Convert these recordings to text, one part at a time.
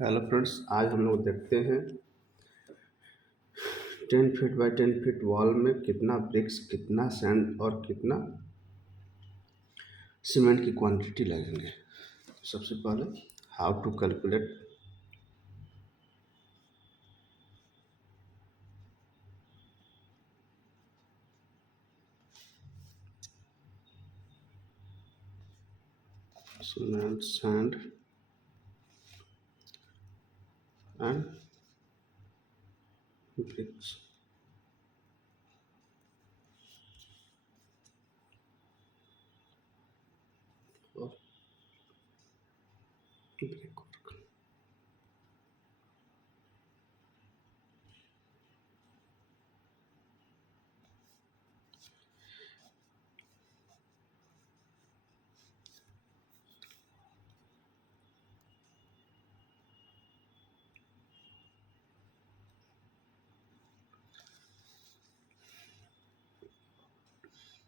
Hello friends, आज हम लोग देखते हैं 10 फीट बाय 10 फीट वॉल में कितना ब्रिक्स, कितना सैंड और कितना सीमेंट की क्वांटिटी लगेंगे। सबसे पहले how to calculate cement, sand and bricks. और ब्रिक वर्क।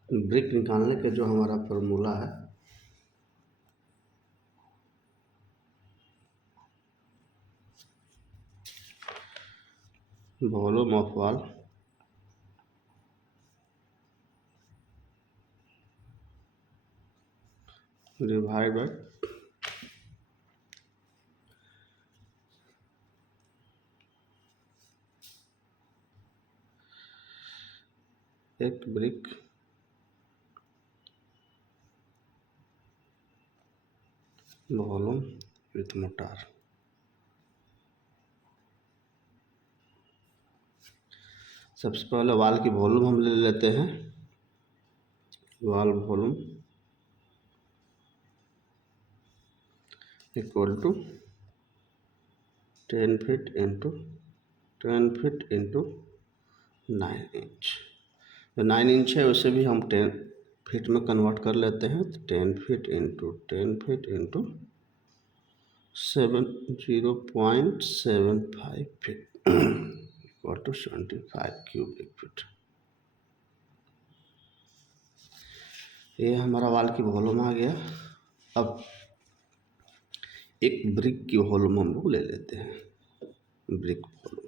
ब्रिक निकालने का जो हमारा फॉर्मूला है, volume of wall divide by एक ब्रिक वॉल्यूम विथ मोटार। सबसे पहले वॉल की वॉल्यूम हम ले लेते हैं। Wall volume equal to 10 feet into 10 feet into 9 inch. जो 9 इंच है उसे भी हम 10 फीट में कन्वर्ट कर लेते हैं। तो 10 feet into 10 feet into 0.75 feet equal to 75 cubic feet. ये हमारा वॉल की वॉल्यूम आ गया। अब एक ब्रिक की वॉल्यूम हम लोग ले लेते हैं। ब्रिक वॉल्यूम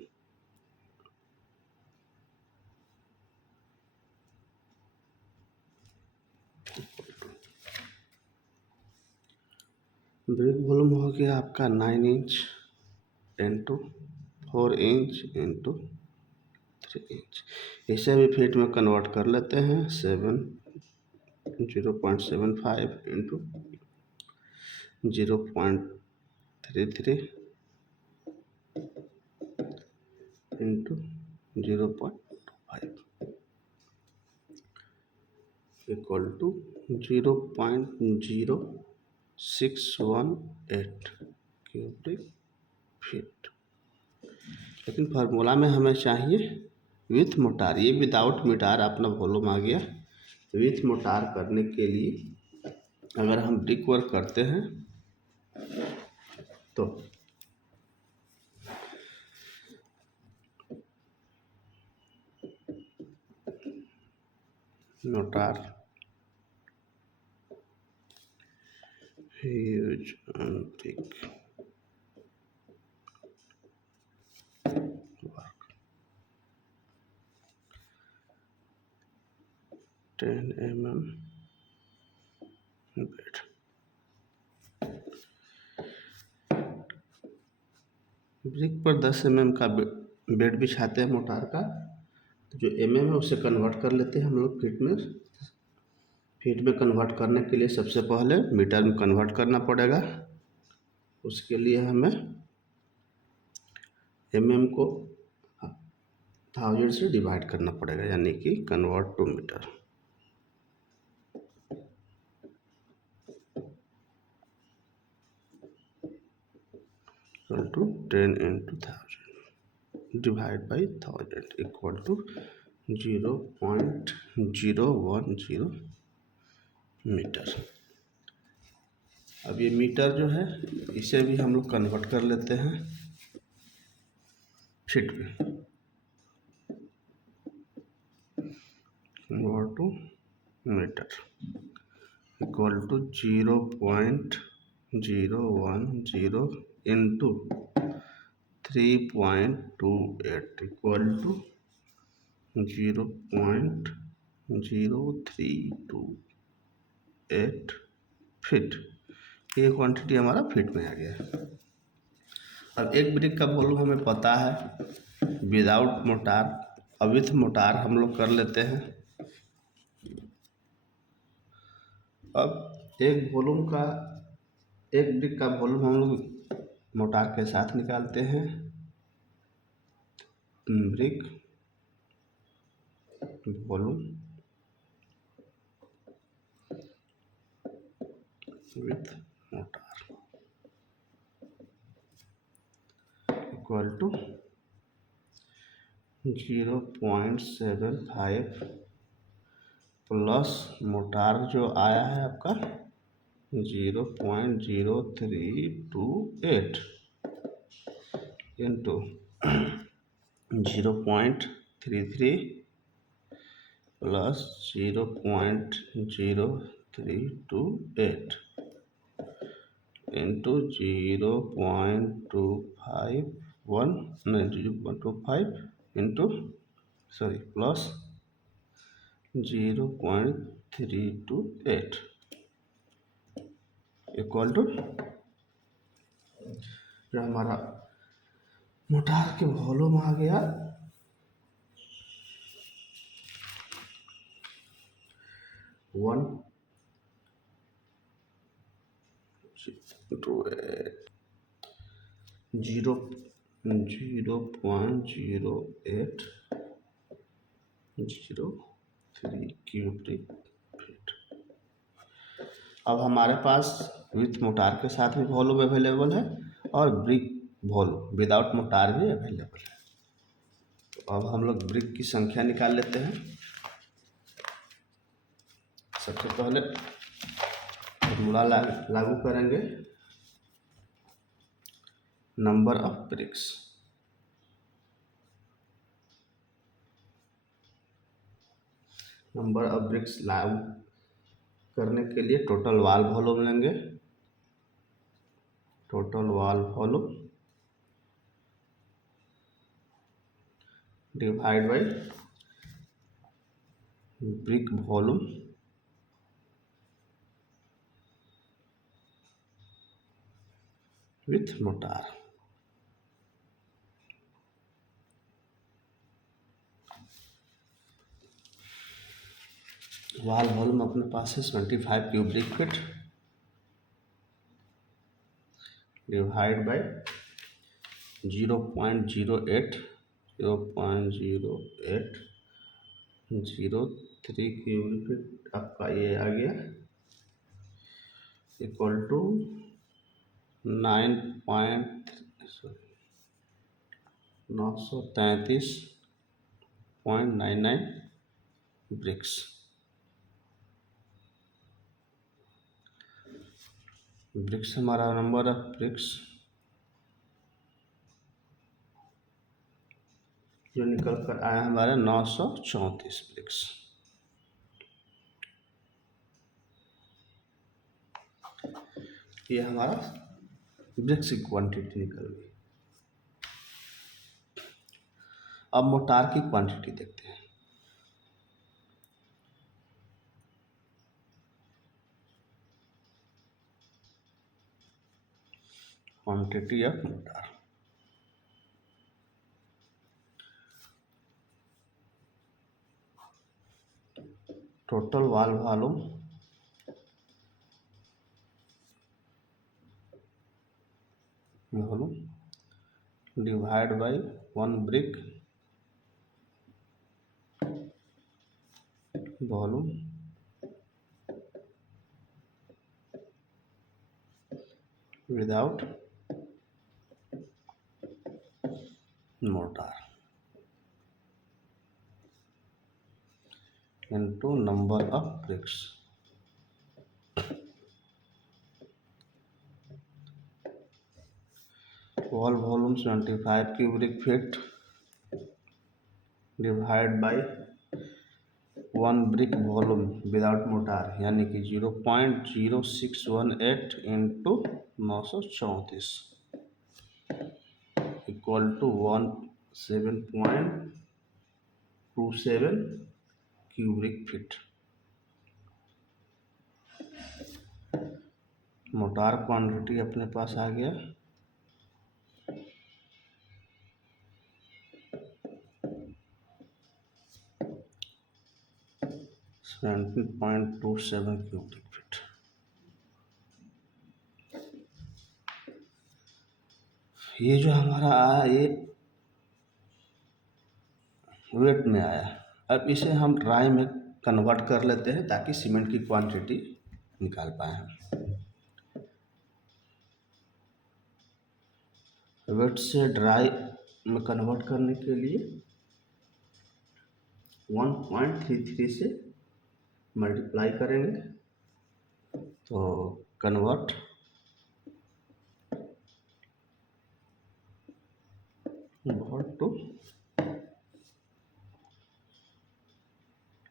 ब्रिक वॉल्यूम हो गया आपका 9 inch into 4 inch into 3 inch. इसे भी फीट में कन्वर्ट कर लेते हैं। 0.75 into 0.33 into 0.25 equal to 0.0618 cubic feet. लेकिन फार्मूला में हमें चाहिए विथ मोटार। ये विदाउट मोटार अपना वॉल्यूम आ गया। विथ मोटार करने के लिए अगर हम ब्रिक वर्क करते हैं तो motor use brick work 10 mm bed. Brick पर 10 mm का बेड बिछाते हैं मोटार का। तो जो mm है उसे कन्वर्ट कर लेते हैं हम लोग फीट में। फीट में कन्वर्ट करने के लिए सबसे पहले मीटर में कन्वर्ट करना पड़ेगा। उसके लिए हमें mm को 1000 से डिवाइड करना पड़ेगा, यानी कि convert to meter. Equal to 10 into 1000 divide by 1000 equal to 0.010 meter. अब ये मीटर जो है इसे भी हम लोग कन्वर्ट कर लेते हैं फीट में। Convert to meter equal to 0.0108 into 3.28 equal to 0.0328 feet. ये क्वांटिटी हमारा फीट में आ गया है। अब एक ब्रिक का वॉल्यूम हमें पता है विदाउट मोटार। अब विथ मोटार हम लोग कर लेते हैं। अब एक ब्रिक का वॉल्यूम हम लोग मोटार के साथ निकालते हैं। Brick volume with mortar equal to 0.75 plus mortar जो आया है आपका 0.0328 इंटू 0.33 प्लस 0.0328 इंटू 0.251 नहीं 0.25 इंटू प्लस 0.328 इक्वल टू जो हमारा मोटार के वॉल्यूम आ गया 0.0803 क्यूबिक फीट। अब हमारे पास विथ मोटार के साथ भी वॉल्यूम अवेलेबल है और ब्रिक वॉल्यूम विदाउट मोटार भी अवेलेबल है। तो अब हम लोग ब्रिक की संख्या निकाल लेते हैं। सबसे पहले फॉर्मूला लागू करेंगे number of BRICS. Number of BRICS लागू करने के लिए टोटल वॉल वॉल्यूम लेंगे। Total wall volume divide by brick volume with motor. Wall volume अपने पास है 75 cubic feet divide by 0.08 0.0803 cubic feet आपका ये आ गया इक्वल टू 933.99 ब्रिक्स। ब्रिक्स हमारा नंबर ऑफ ब्रिक्स जो निकल कर आया हमारे 934 ब्रिक्स। ये हमारा ब्रिक्स की क्वांटिटी निकल गई। अब मोटार की क्वांटिटी देखते हैं। Quantity of mortar total wall volume divide by 1 brick volume without mortar into number of bricks। wall volume 75 cubic feet divide by 1 brick volume without mortar यानी कि 0.0618 into 934 equal to 17.27 cubic feet. Mortar quantity अपने पास आ गया 17.27 cubic feet. ये जो हमारा आया ये वेट में आया। अब इसे हम ड्राई में कन्वर्ट कर लेते हैं ताकि सीमेंट की क्वांटिटी निकाल पाए हम। वेट से ड्राई में कन्वर्ट करने के लिए 1.33 से मल्टीप्लाई करेंगे तो convert to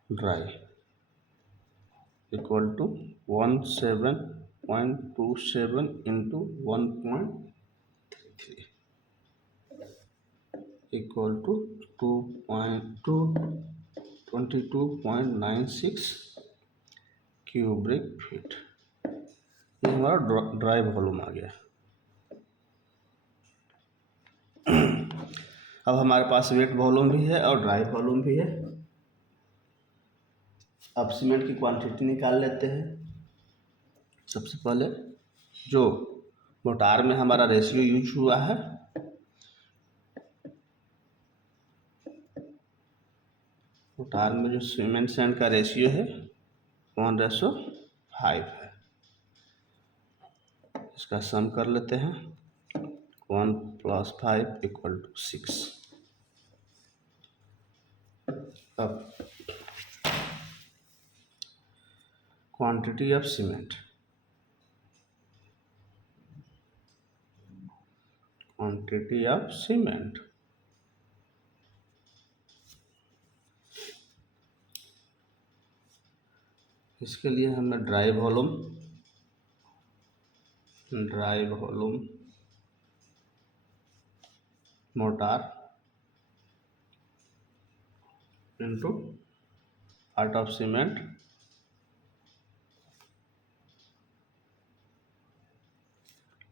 dry equal to 17.27 into 1.33 equal to 22.96 cubic feet. ये हमारा ड्राई वॉल्यूम आ गया। अब हमारे पास वेट वॉल्यूम भी है और ड्राई वॉल्यूम भी है। अब सीमेंट की क्वांटिटी निकाल लेते हैं। सबसे पहले जो मोटार में हमारा रेशियो यूज हुआ है मोटार में जो सीमेंट सैंड का रेशियो है 1:5 है। इसका सम कर लेते हैं 1 + 5 = 6। अब क्वांटिटी ऑफ सीमेंट इसके लिए हमें dry volume mortar into part of cement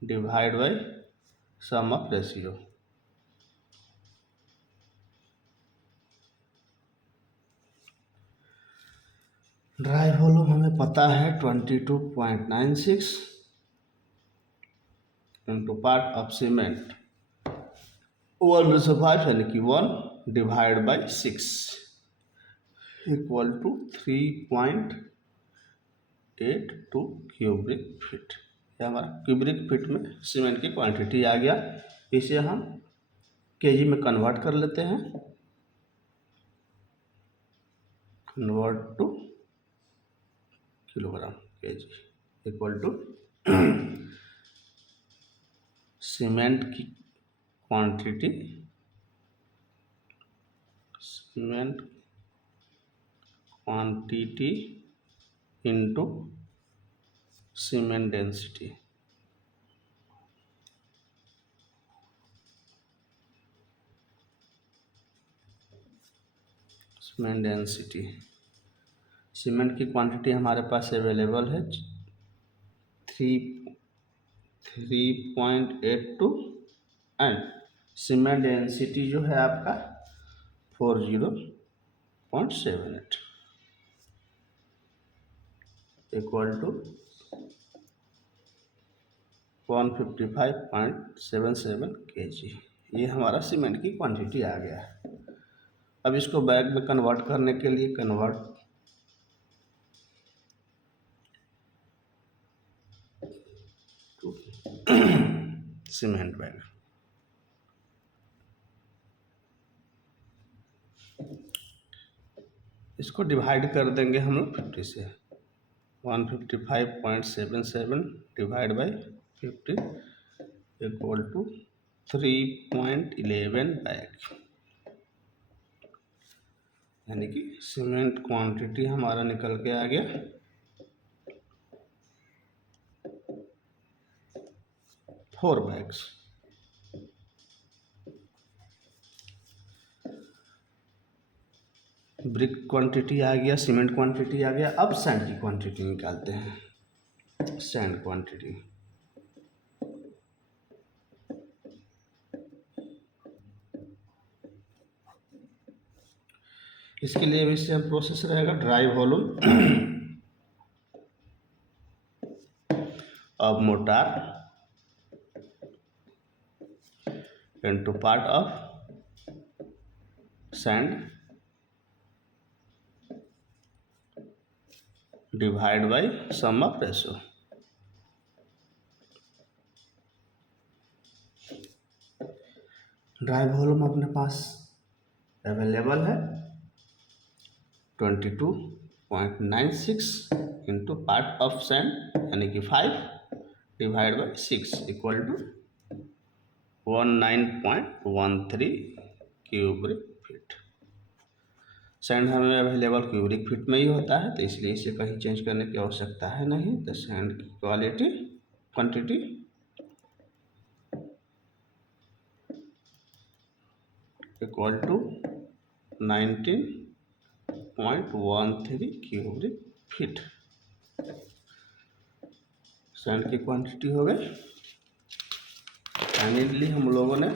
divide by sum of ratio. Dry volume हमें पता है 22.96 इंटू पार्ट ऑफ सीमेंट 1/5 यानी कि 1 divide by 6 equal to 3.82 cubic feet. ये हमारा क्यूबिक फीट में सीमेंट की क्वांटिटी आ गया। इसे हम केजी में कन्वर्ट कर लेते हैं। Convert to kilogram KG equal to cement की quantity into cement density. Cement की क्वांटिटी हमारे पास अवेलेबल है 3.82 एंड सीमेंट डेंसिटी जो है आपका 40.78 इक्वल टू 155.77 kg। ये हमारा सीमेंट की क्वांटिटी आ गया है। अब इसको बैग में कन्वर्ट करने के लिए कन्वर्ट टू सीमेंट बैग। इसको डिवाइड कर देंगे हम लोग 50 से 155.77 divide by 50 equal to 3.11 bag, यानी कि सीमेंट क्वांटिटी हमारा निकल के आ गया 4 बैग्स। ब्रिक क्वांटिटी आ गया, सीमेंट क्वांटिटी आ गया। अब सैंड की क्वांटिटी निकालते हैं। सैंड क्वांटिटी इसके लिए भी सेम प्रोसेस रहेगा। Dry volume of mortar into part of sand divide by sum of ratio. Dry volume अपने पास अवेलेबल है 22.96 इंटू पार्ट ऑफ सैंड यानी कि 5 divide by 6 equal to 19.13 cubic feet. Sand हमें अवेलेबल क्यूबिक फीट में ही होता है, तो इसलिए इसे कहीं चेंज करने की आवश्यकता है नहीं। तो सैंड की quantity equal to 19.13 cubic feet sand की क्वांटिटी हो गई। फाइनली हम लोगों ने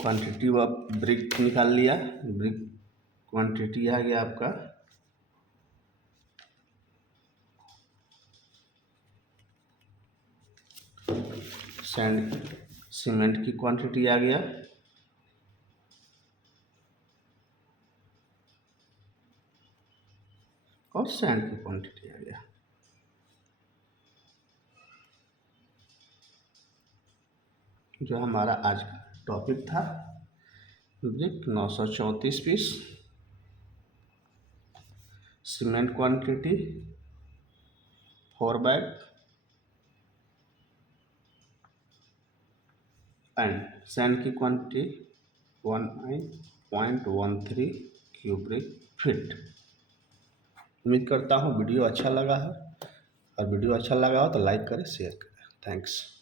क्वांटिटी ऑफ ब्रिक निकाल लिया। ब्रिक क्वांटिटी आ गया आपका सैंड सीमेंट की क्वांटिटी आ गया और सैंड की क्वांटिटी आ गया। जो हमारा आज का टॉपिक था brick 934 piece, cement quantity 4 bag and sand की क्वांटिटी 19.13 क्यूबिक फीट। उम्मीद करता हूँ वीडियो अच्छा लगा है, और वीडियो अच्छा लगा हो तो लाइक करें, शेयर करें। थैंक्स।